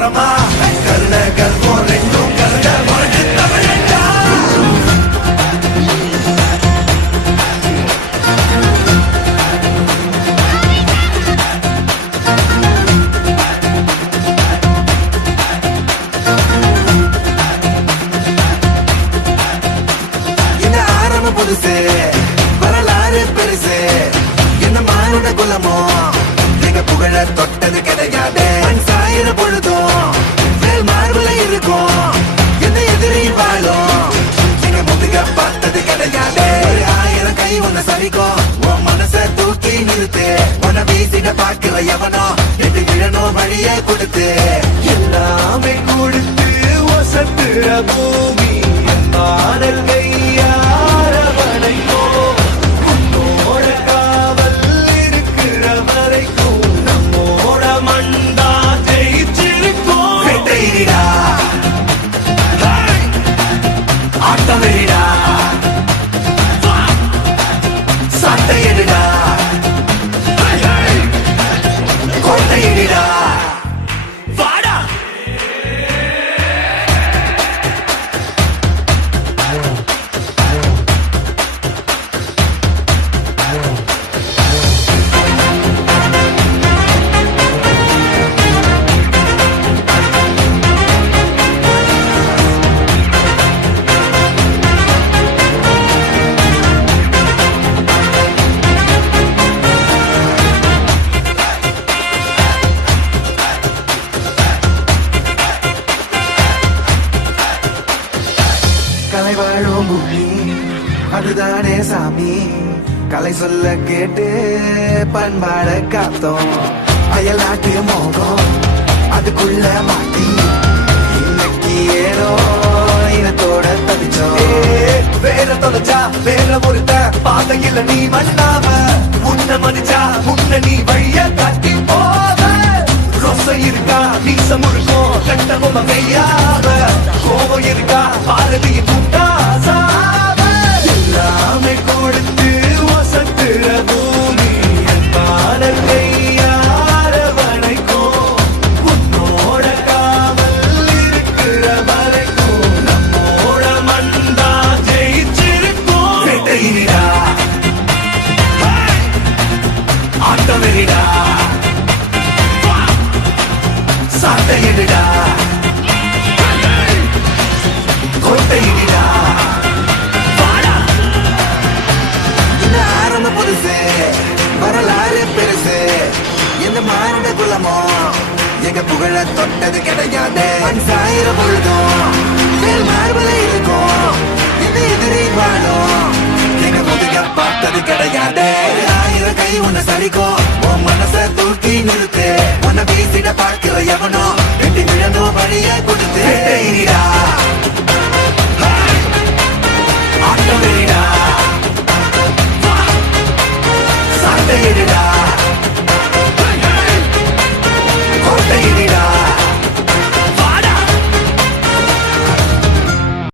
வரமா கருண கர்மம் ரெண்டும் கருண வாழ்க்கை தமிழண்டா. இந்த ஆரம்ப புதுசு வரலாறு பெருசு என்ன மானுட குலமோ எங்க புகழ தொட்டது கிடையாது. சாயிர பொழுதும் மேல் மார்புல இருக்கும் எந்த எதிரையும் வாழும் எங்க முதுக பார்த்தது கிடையாது. 1000 கை ஒன்ன சரிக்கும் உன் மனச தூக்கி நிறுத்து. உன்ன வீசிட பாக்குற எவனோ எட்டு விழனோ வழியை கொடுத்து எல்லாமே கொடுத்து வசத்துற பூமி என் கையார வளைக்கும் உன்னோட காவல் இருக்கிற வரைக்கும் நம்மோட மண்டா ஜெயிச்சிருக்கும். வெட்டையிடா ஆட்டம் வெறிடா சட்டையிடா கோட்டையிடா வாடா. கலை வாழும் பூமி அதுதானே சாமி. கலை சொல்ல கேட்டு பண்பாட காத்தோம். அயல்நாட்டு மோகம் அதுக்குள்ள மாட்டி இன்னைக்கு ஏனோ இனத்தோட தவிச்சோம். வேற தொலைச்சா வேற ஒருத்த பாதையில நீ மண்ணாம முன்ன மதிச்சா முன்ன நீ வழிய காட்டி போவ. ரொசை இருக்கா நீச முழுக்கும் கண்ட பொம்மை கையாவ. கோபம் இருக்கா பாரதியின் கூட்டாசாவ. எல்லாமே கொடுத்து வசத்துற பூமி என் பாடல் கையார வளைக்கும் உன்னோட காவல் இருக்கிற வரைக்கும் நம்மோட மண்டா ஜெயிச்சிருக்கும். வெட்டையிடா ஆட்டம் வெறிடா சட்டையிடா கோட்டையிடா வாடா. இந்த ஆரம்ப புதுசு வரலாறு பெருசு எந்த மானுட குலமோ எங்க புகழ தொட்டது கிடையாது. சாயிர பொழுதும் மேல் மார்புல இருக்கும் எந்த எதிரி வாழும் எங்க முதுக பார்த்தது கிடையாது. 1000 கை உன்னை சரிக்கும் உன் மனச தூக்கி நிறுத்து. உன்னை வீசிட பார்க்கிற எவனோ வெட்டி விழனோ வழியை கொடுத்து.